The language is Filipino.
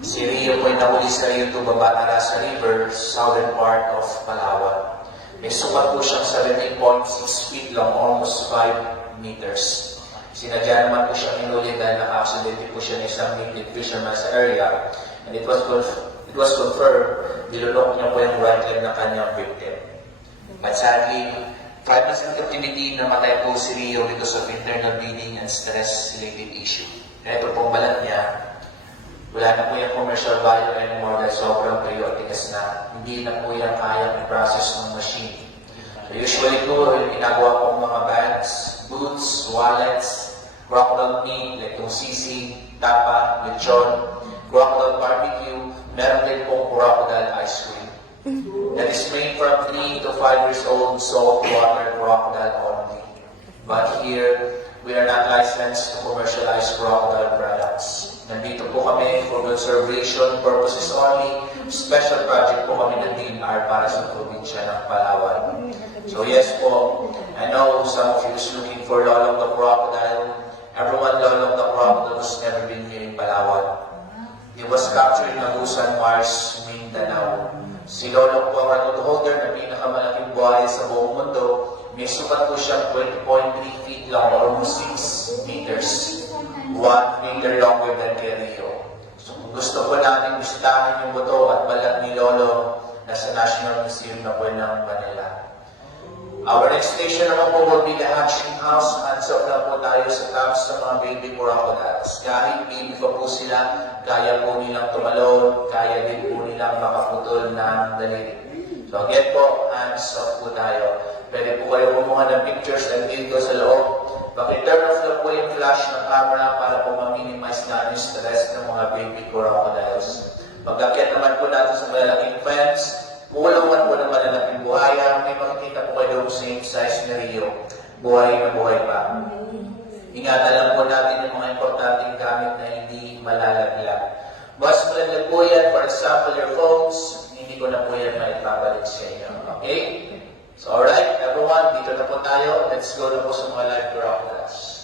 Si Rio po ay nahuli sa Rio to Batangas River, southern part of Palawan. May sukat po siyang 17.6 feet long, almost 5 meters. Sinadya naman po siyang hinuli dahil naka-accidente po siya ng isang native fisherman sa area. And it was confirmed, nilunok niya po yung right leg ng kanyang victim. But sadly, 5 months in captivity, namatay po si Rio because of internal bleeding and stress-related issue. And ito pong balat niya, wala na po yung commercial value anymore dahil sobrang tuyo at tigas na. Hindi na po yan kayang i-process ng machine. So usually po, yung ginagawa pong mga bags, boots, wallets, crocodile meat, like yung sisig, tapa, lechon, crocodile barbecue, meron din pong crocodile ice cream. That is made from 3 to 5 years old saltwater crocodile only. But here, we are not licensed to commercialize crocodile products. Nandito po kami for conservation purposes only. Special project po kami ng DNR para sa probinsya ng Palawan. So yes po, I know some of you is looking for Lolong the Crocodile. Everyone, Lolong the Crocodile has never been here in Palawan. He was captured in Agusan Mars, Mindanao. Si Lolong po ang record holder na pinakamalaking buhay sa buong mundo. May sukat po siyang 20.3 feet long, almost 6 meters. 1 meter longer than kay Rio. So kung gusto po namin bisitahin yung buto at balat ni Lolo, nasa National Museum na po ng Manila. Our next station naman po will be the hatching house. Hands off lang po tayo sa tabs sa mga baby crocodiles. Kahit baby pa po sila, kaya po nilang tumalon, kaya din po nilang makaputol ng daliri. So again po, hands off po tayo. Pwede po kayo kumuha ng pictures and dito sa loob. Paki-turn off na po yung flash ng camera para po ma-minimize na yung stress ng mga baby crocodiles. Pagkakit naman po natin sa malalaking fence, kukulungan po ng malalaking buhaya. May makikita po kayo same size na Rio. Buhay na buhay pa. Ingatan lang po natin yung mga importanteng gamit na hindi malalaglag. Mas malalaglag po yan, for example, your phones, hindi ko na po yan maipabalik sa inyo. Okay? So alright, everyone, dito na po tayo. Let's go na po sa mga live crocodiles.